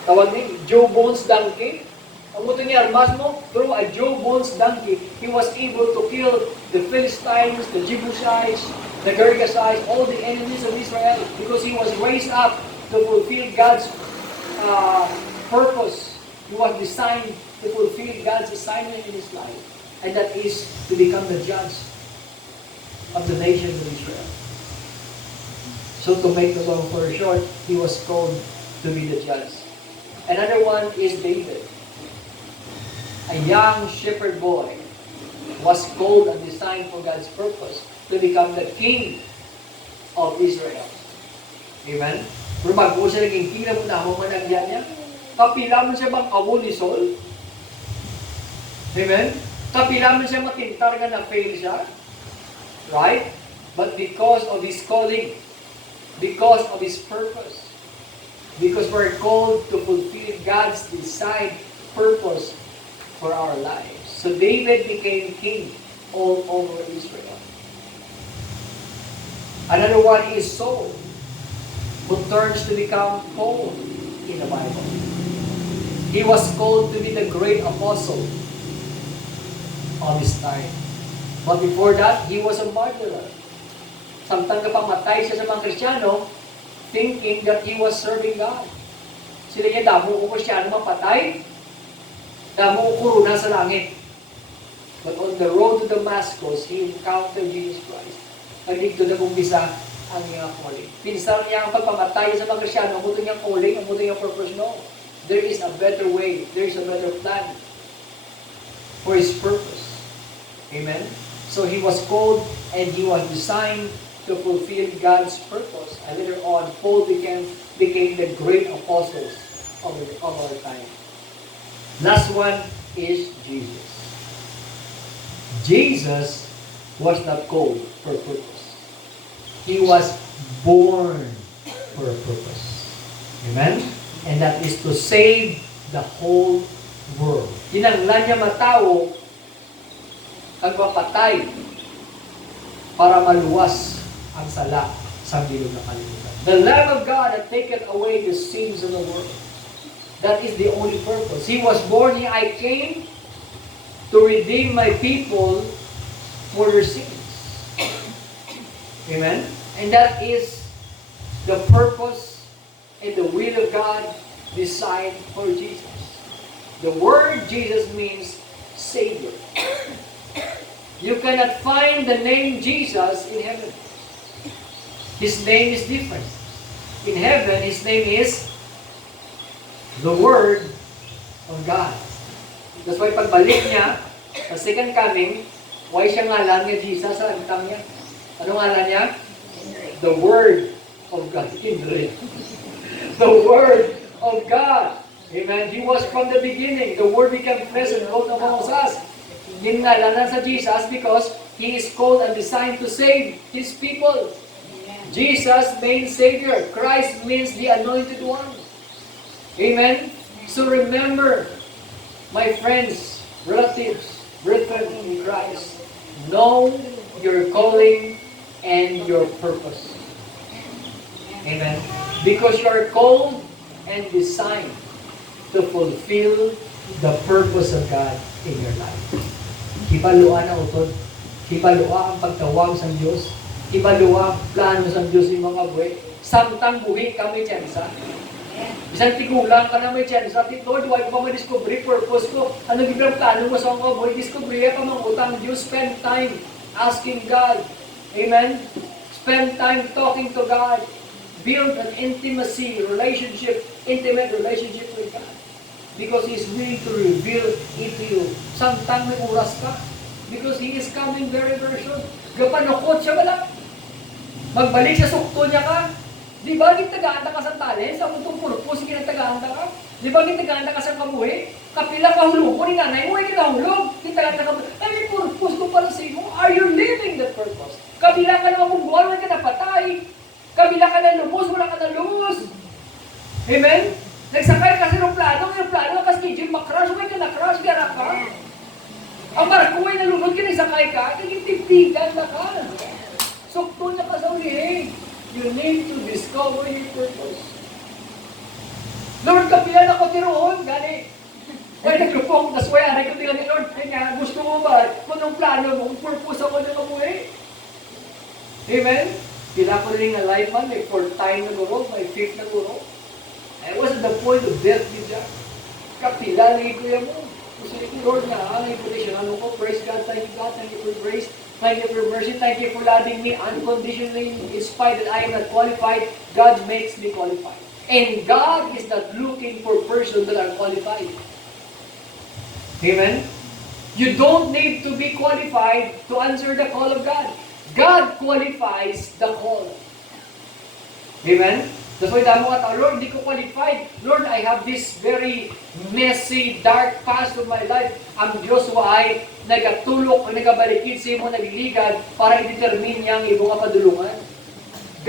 tawag ni jawbones donkey. Ang muto niya, armas mo, through a jawbones donkey, he was able to kill the Philistines, the Jebusites, the Gergesites, all the enemies of Israel, because he was raised up to fulfill God's purpose. He was designed to fulfill God's assignment in his life, and that is to become the judge of the nation of Israel. So to make the long story short, he was called to be the judge. Another one is David. A young shepherd boy was called and designed for God's purpose to become the king of Israel. Amen? Pero bago siya naging king na muna mo managyan niya, kapila mo siya bang awol ni Saul? Amen? Kapila mo siya matintar ka na fail siya? Right? But because of his calling, because of his purpose, because we're called to fulfill God's designed purpose for our lives. So David became king all over Israel. Another one is Saul, who turns to become Paul in the Bible. He was called to be the great apostle of his time. But before that, he was a murderer. Samtang kapamatay siya sa mga Kristiyano, thinking that he was serving God. Sila niya, damo ko Kristiyano mapatay, damo ko kuruna sa langit. But on the road to Damascus, he encountered Jesus Christ. Pagdigdo na kumbisa ang iyang calling. Pinsan niya ang pagpamatay sa mga Kristiyano, umuto niyang calling, umuto niyang purpose. No. There is a better way. There is a better plan for his purpose. Amen? So he was called and he was designed to fulfill God's purpose. And later on, Paul became the great apostles of our time. Last one is Jesus. Jesus was not called for a purpose. He was born for a purpose. Amen? And that is to save the whole world. Kinanglan niya matao ang mapatay para maluwas ang sala sa bilog na kalimutan. The Lamb of God had taken away the sins of the world. That is the only purpose. He was born here. I came to redeem my people for their sins. Amen? And that is the purpose and the will of God designed for Jesus. The word Jesus means Savior. You cannot find the name Jesus in heaven. His name is different. In heaven, His name is the Word of God. That's why pagbalik niya, sa second coming, why siya ngalan niya Jesus sa antang niya? Ano ngalan niya? The Word of God. The Word of God. Amen. He was from the beginning. The Word became flesh and dwelt among us. Ginalanan sa Jesus because He is called and designed to save His people. Jesus means Savior. Christ means the Anointed One. Amen? So remember, my friends, relatives, brethren in Christ, know your calling and your purpose. Amen? Because you are called and designed to fulfill the purpose of God in your life. Hibalua na utod. Hibalua ang pagtawag sa Diyos. Hibalua ang plano sa Diyos ng mga buhay. Samtang buhi kami tiyansa. Isang tigulang ka na may tiyansa. Lord, why ko pa ma-discover purpose ko? Ano gibang plano mo sa mga buhay? Discover ka mga utang Diyos. Spend time asking God. Amen? Spend time talking to God. Build an intimacy, intimate relationship with God. Because He's willing to reveal it to you. Samtang may oras ka. Because He is coming very, very soon. Gapanukot siya wala. Magbalik sa sukto niya ka. Di ba gitagaanda ka sa talent? Sa kutong purpose, ginatagaanda ka? Di ba gitagaanda ka sa kabuhi? Kapila ka hulog mo ni nanay mo, ay kinahulog. Gitagaanda ka mo. Ay, may purpose ko pala sa iyo. Are you living that purpose? Kabila ka na mabubuhan, wala ka na patay. Kabila ka na lumos, wala ka na lumos. Amen? Nagsakay ka sa aeroplano, kasi schedule makrash, may ka na-crash, gara ka. Ang barko ay nalunod ka, nagsakay ka, kaging-tipigan na ka. Sukto na ka sa ulihin. You need to discover your purpose. Lord, kapilan ako tiroon, gani. Why naglupong, that's why aray ko tingnan ni Lord, ay nga, gusto mo ba, kung anong plano mo, kung purpose ako na mabuhay. Amen? Pila ko rin alive man, may 4th time na guro, may 5th na guro. I was at the point of death with Jack. Kapila na ikuya mo. Gusto ni Lord na, ang reputation, ano ko, praise God, thank you God, thank you for grace, thank you for mercy, thank you for loving me unconditionally, in spite that I am not qualified, God makes me qualified. And God is not looking for persons that are qualified. Amen? You don't need to be qualified to answer the call of God. God qualifies the call. Amen? That's why damo nga tao, Lord, hindi ko qualified. Lord, I have this very messy, dark past of my life. Ang Diyos ay nagatulok o nagabalikid sa imo, nagliligad para i-determine niyang imo nga padulungan.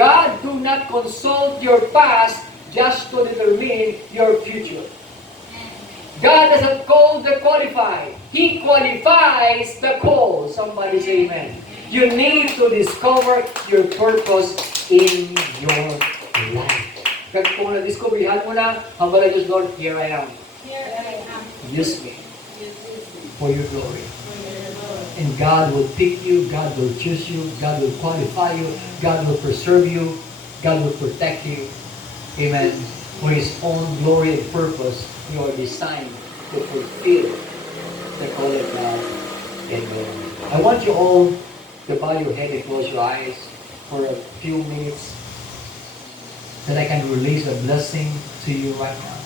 God do not consult your past just to determine your future. God doesn't call the qualified. He qualifies the call. Somebody say amen. You need to discover your purpose in your life. Kaya kung na-discoveryhan mo na, hambala Diyos, Lord, here I am. Here I am. Use me for your glory. And God will pick you, God will choose you, God will qualify you, God will preserve you, God will protect you. Amen. For His own glory and purpose, you are designed to fulfill the call of God in your life. I want you all to bow your head and close your eyes for a few minutes that I can release a blessing to you right now.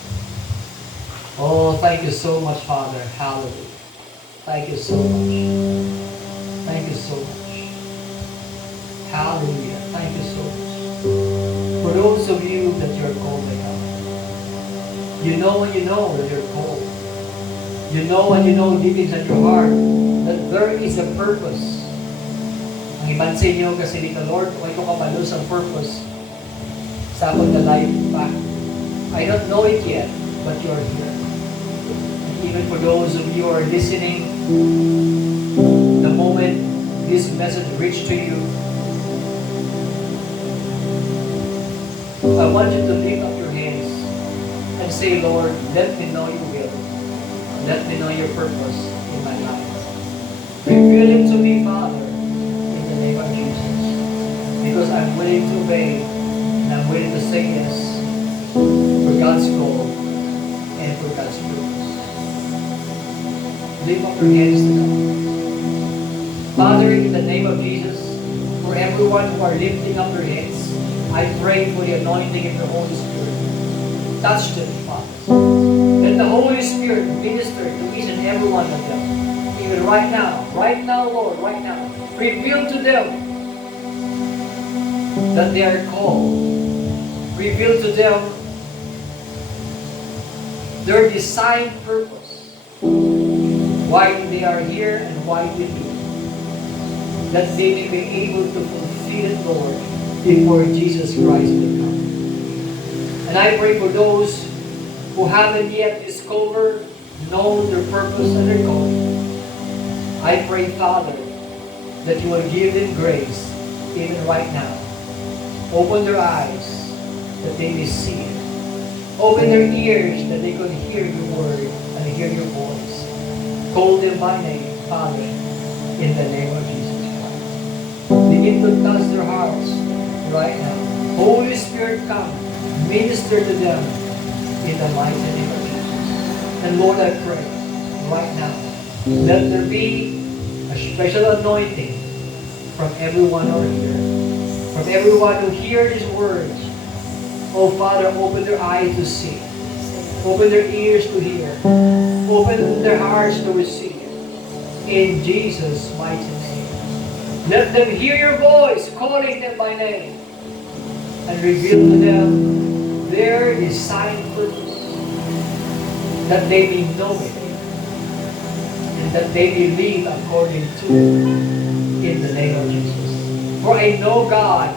Oh, thank you so much, Father. Hallelujah. Thank you so much. Thank you so much. Hallelujah. Thank you so much. For those of you that you're called by God, you know and you know that you're called. You know and you know deep inside your heart that there is a purpose. Ang iban sa inyo kasi dito, Lord, kung ito kapalos ang purpose sa akong na life pa. I don't know it yet, but you are here. And even for those of you who are listening, the moment this message reached to you, I want you to lift up your hands and say, Lord, let me know your will. Let me know your purpose in my life. Reveal it to me, Father, in the name of Jesus. Because I'm willing to obey and I'm willing to say yes for God's call and for God's purpose. Lift up your hands to God. Father, in the name of Jesus, for everyone who are lifting up their hands, I pray for the anointing of the Holy Spirit. Touch them, Father. Let the Holy Spirit minister to each and every one of them. Even right now, Lord, right now. Reveal to them that they are called. Reveal to them their designed purpose. Why they are here and why they do. That they may be able to fulfill it, Lord, before Jesus Christ will come. And I pray for those who haven't yet discovered, known their purpose and their calling. I pray, Father, that you will give them grace even right now. Open their eyes, that they may see it. Open their ears that they could hear your word and hear your voice. Call them by name, Father, in the name of Jesus Christ. Begin to touch their hearts right now. Holy Spirit, come. Minister to them in the mighty name of Jesus. And Lord, I pray right now, let there be a special anointing from everyone over here. From everyone who hears these words. Oh Father, open their eyes to see. Open their ears to hear. Open their hearts to receive. In Jesus' mighty name. Let them hear your voice calling them by name. And reveal to them their designed purpose. That they may know it. And that they may live according to it. In the name of Jesus. For I know, God,